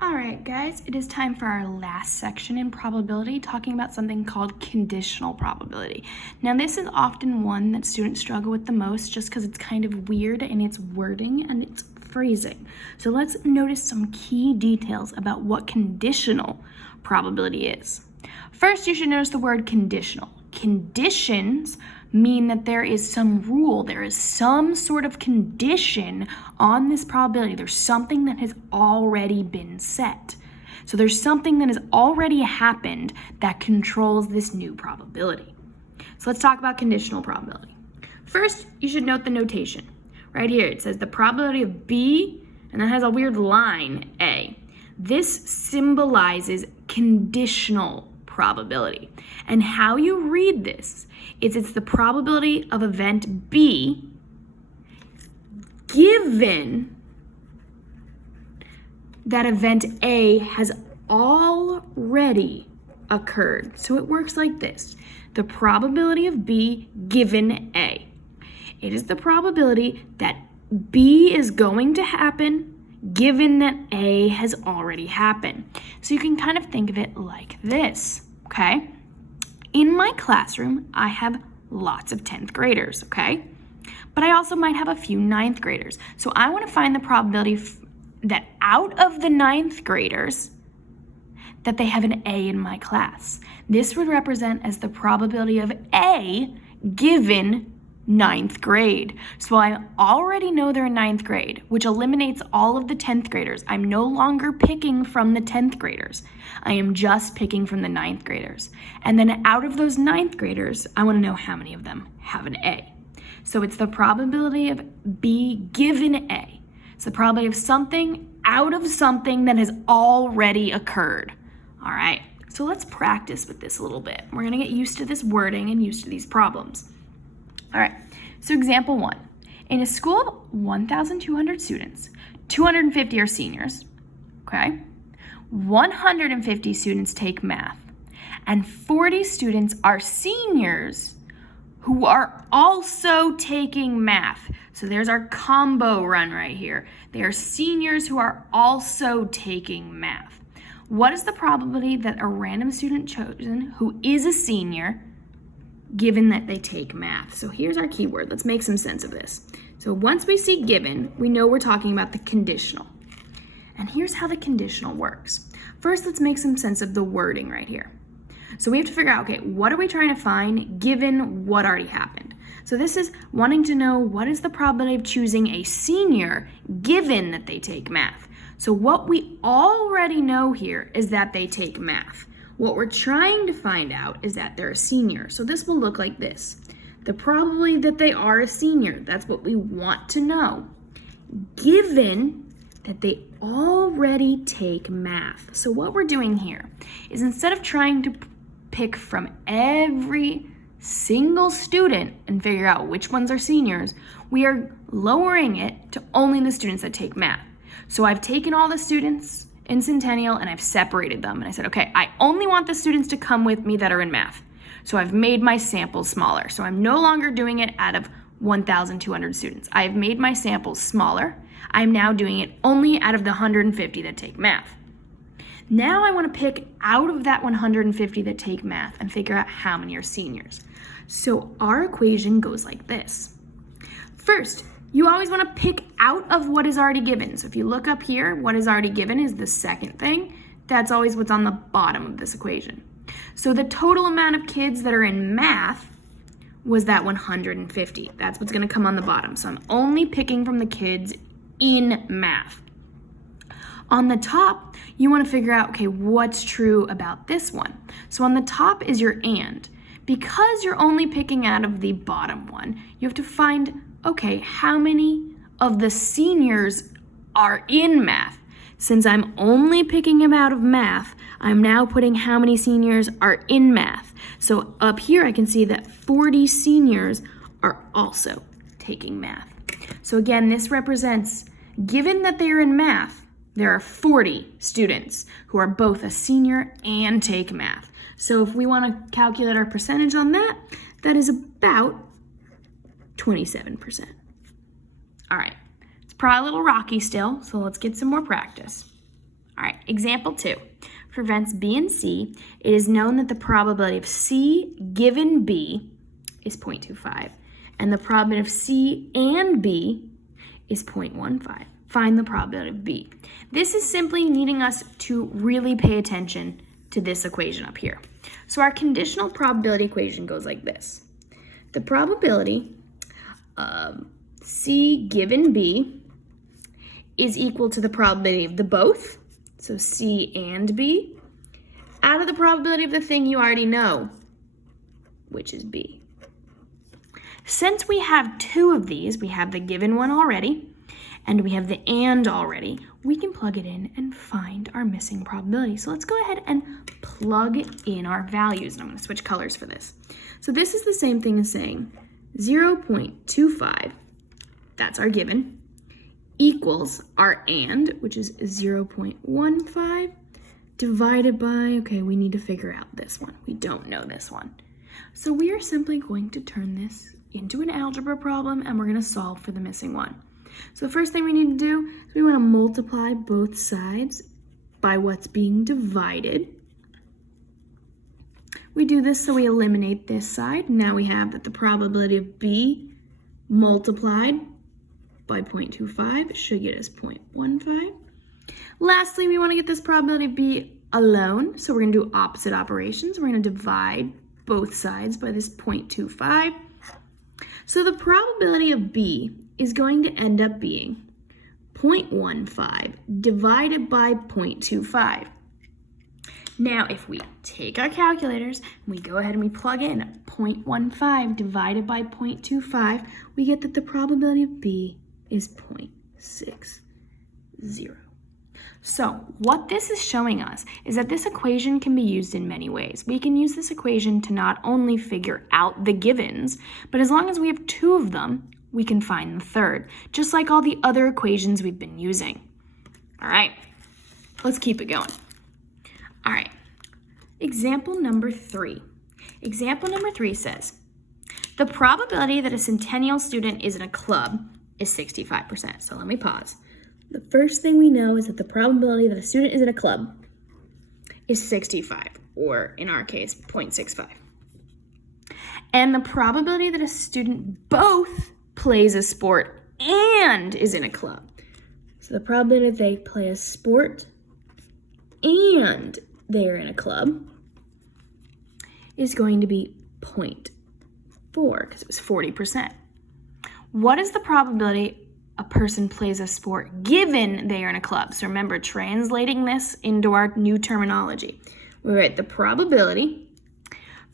All right, guys, it is time for our last section in probability, talking about something called conditional probability. Now, this is often one that students struggle with the most just because it's kind of weird in its wording and its phrasing. So let's notice some key details about what conditional probability is. First, you should notice the word conditional. Conditions mean that there is some rule, there is some sort of condition on this probability. There's something that has already been set. So there's something that has already happened that controls this new probability. So let's talk about conditional probability. First, you should note the notation. Right here, it says the probability of B, and that has a weird line, A. This symbolizes conditional probability. And how you read this is it's the probability of event B given that event A has already occurred. So it works like this. The probability of B given A. It is the probability that B is going to happen given that A has already happened. So you can kind of think of it like this, okay? In my classroom, I have lots of 10th graders, okay? But I also might have a few 9th graders. So I want to find the probability that out of the 9th graders, that they have an A in my class. This would represent as the probability of A given 9th grade. So I already know they're in 9th grade, which eliminates all of the 10th graders. I'm no longer picking from the 10th graders. I am just picking from the 9th graders. And then out of those 9th graders, I want to know how many of them have an A. So it's the probability of B given A. It's the probability of something out of something that has already occurred. All right, so let's practice with this a little bit. We're going to get used to this wording and used to these problems. All right, so example 1. In a school of 1,200 students, 250 are seniors, okay? 150 students take math, and 40 students are seniors who are also taking math. So there's our combo run right here. They are seniors who are also taking math. What is the probability that a random student chosen who is a senior given that they take math? So here's our keyword. Let's make some sense of this. So once we see given, we know we're talking about the conditional. And here's how the conditional works. First, let's make some sense of the wording right here. So we have to figure out, okay, what are we trying to find given what already happened? So this is wanting to know what is the probability of choosing a senior given that they take math. So what we already know here is that they take math. What we're trying to find out is that they're a senior. So this will look like this. The probability that they are a senior, that's what we want to know, given that they already take math. So what we're doing here is instead of trying to pick from every single student and figure out which ones are seniors, we are lowering it to only the students that take math. So I've taken all the students in Centennial and I've separated them. And I said, okay, I only want the students to come with me that are in math. So I've made my samples smaller. So I'm no longer doing it out of 1,200 students. I've made my samples smaller. I'm now doing it only out of the 150 that take math. Now I want to pick out of that 150 that take math and figure out how many are seniors. So our equation goes like this. First, you always want to pick out of what is already given. So if you look up here, what is already given is the second thing. That's always what's on the bottom of this equation. So the total amount of kids that are in math was that 150. That's what's going to come on the bottom. So I'm only picking from the kids in math. On the top, you want to figure out, okay, what's true about this one? So on the top is your and. Because you're only picking out of the bottom one, you have to find, okay, how many of the seniors are in math? Since I'm only picking them out of math, I'm now putting how many seniors are in math. So up here, I can see that 40 seniors are also taking math. So again, this represents, given that they are in math, there are 40 students who are both a senior and take math. So if we want to calculate our percentage on that, that is about 27%. All right, it's probably a little rocky still, so let's get some more practice. All right, example 2. For events B and C, it is known that the probability of C given B is 0.25, and the probability of C and B is 0.15. Find the probability of B. This is simply needing us to really pay attention to this equation up here. So our conditional probability equation goes like this. The probability of C given B is equal to the probability of the both, so C and B, out of the probability of the thing you already know, which is B. Since we have 2 of these, we have the given one already, and we have the and already, we can plug it in and find our missing probability. So let's go ahead and plug in our values, and I'm going to switch colors for this. So this is the same thing as saying 0.25, that's our given, equals our and, which is 0.15, divided by, okay, we need to figure out this one. We don't know this one. So we are simply going to turn this into an algebra problem, and we're going to solve for the missing one. So the first thing we need to do is we want to multiply both sides by what's being divided. We do this so we eliminate this side. Now we have that the probability of B multiplied by 0.25 should get us 0.15. Lastly, we want to get this probability of B alone, so we're going to do opposite operations. We're going to divide both sides by this 0.25. So the probability of B is going to end up being 0.15 divided by 0.25. Now, if we take our calculators and we go ahead and we plug in 0.15 divided by 0.25, we get that the probability of B is 0.60. So what this is showing us is that this equation can be used in many ways. We can use this equation to not only figure out the givens, but as long as we have 2 of them, we can find the third, just like all the other equations we've been using. All right, let's keep it going. All right, example number 3. Example number 3 says, the probability that a centennial student is in a club is 65%. So let me pause. The first thing we know is that the probability that a student is in a club is 65, or in our case, 0.65. And the probability that a student both plays a sport and is in a club. So the probability that they play a sport and they are in a club is going to be 0.4, because it was 40%. What is the probability a person plays a sport given they are in a club? So remember, translating this into our new terminology. We write the probability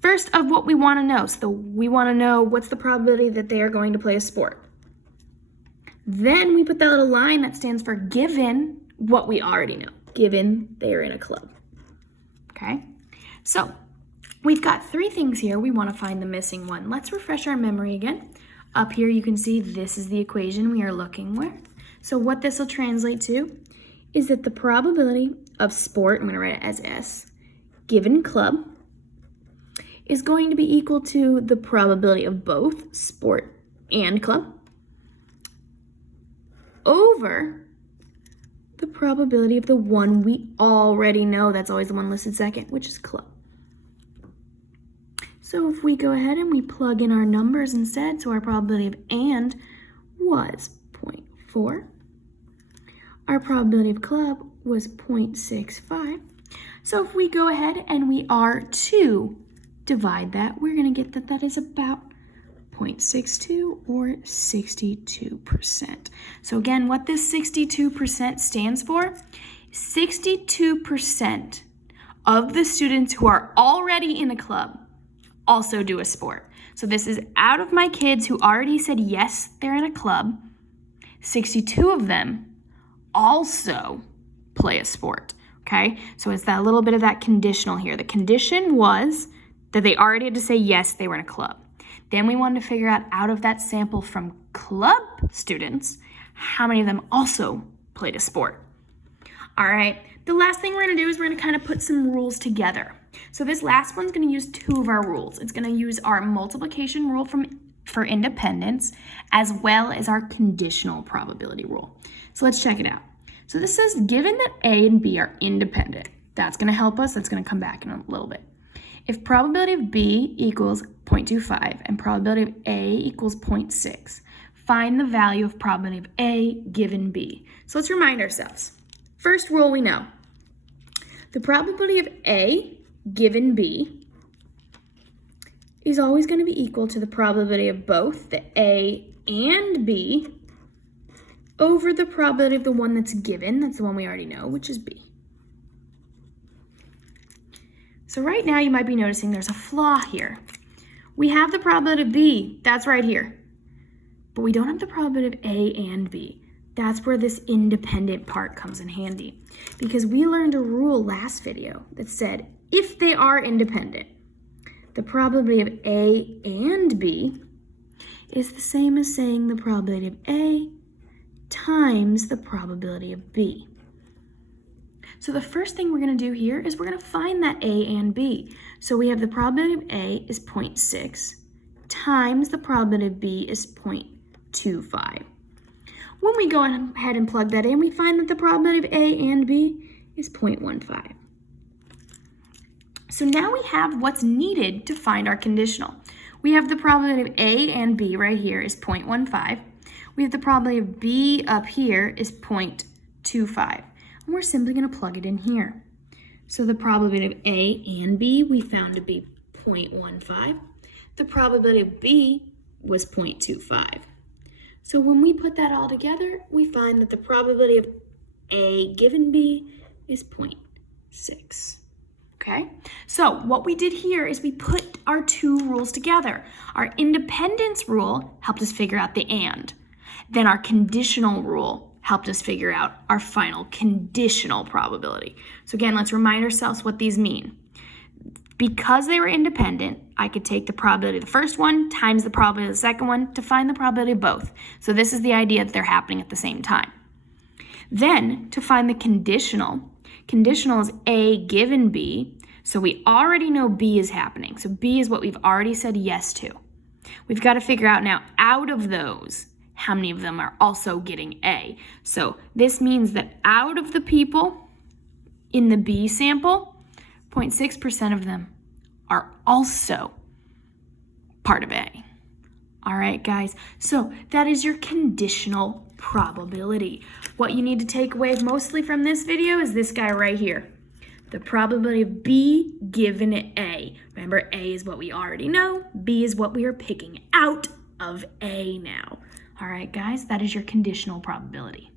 first of what we want to know. So we want to know what's the probability that they are going to play a sport. Then we put that little line that stands for given what we already know, given they are in a club. Okay, so we've got 3 things here. We want to find the missing one. Let's refresh our memory again. Up here you can see this is the equation we are looking with. So what this will translate to is that the probability of sport, I'm going to write it as S, given club, is going to be equal to the probability of both sport and club over the probability of the one we already know, that's always the one listed second, which is club. So if we go ahead and we plug in our numbers instead, so our probability of and was 0.4, our probability of club was 0.65. So if we go ahead and we are to divide that, we're going to get that that is about 0.62 or 62%. So again, what this 62% stands for, 62% of the students who are already in a club also do a sport. So this is out of my kids who already said yes, they're in a club, 62 of them also play a sport, okay? So it's that little bit of that conditional here. The condition was that they already had to say yes, they were in a club. Then we wanted to figure out of that sample from club students, how many of them also played a sport. All right, the last thing we're gonna do is we're gonna kind of put some rules together. So this last one's gonna use 2 of our rules. It's gonna use our multiplication rule for independence, as well as our conditional probability rule. So let's check it out. So this says given that A and B are independent, that's going to help us. That's going to come back in a little bit. If probability of B equals 0.25 and probability of A equals 0.6, find the value of probability of A given B. So let's remind ourselves. First rule we know. The probability of A given B is always going to be equal to the probability of both the A and B over the probability of the one that's given. That's the one we already know, which is B. So right now you might be noticing there's a flaw here. We have the probability of B, that's right here. But we don't have the probability of A and B. That's where this independent part comes in handy. Because we learned a rule last video that said if they are independent, the probability of A and B is the same as saying the probability of A times the probability of B. So the first thing we're going to do here is we're going to find that A and B. So we have the probability of A is 0.6 times the probability of B is 0.25. When we go ahead and plug that in, we find that the probability of A and B is 0.15. So now we have what's needed to find our conditional. We have the probability of A and B right here is 0.15. We have the probability of B up here is 0.25. And we're simply going to plug it in here. So the probability of A and B we found to be 0.15. The probability of B was 0.25. So when we put that all together, we find that the probability of A given B is 0.6. Okay? So what we did here is we put our two rules together. Our independence rule helped us figure out the and. Then our conditional rule helped us figure out our final conditional probability. So again, let's remind ourselves what these mean. Because they were independent, I could take the probability of the first one times the probability of the second one to find the probability of both. So this is the idea that they're happening at the same time. Then, to find the conditional is A given B. So we already know B is happening. So B is what we've already said yes to. We've got to figure out now, out of those, how many of them are also getting A. So this means that out of the people in the B sample, 0.6% of them are also part of A. All right, guys, so that is your conditional probability. What you need to take away mostly from this video is this guy right here. The probability of B given A. Remember, A is what we already know. B is what we are picking out of A now. All right, guys, that is your conditional probability.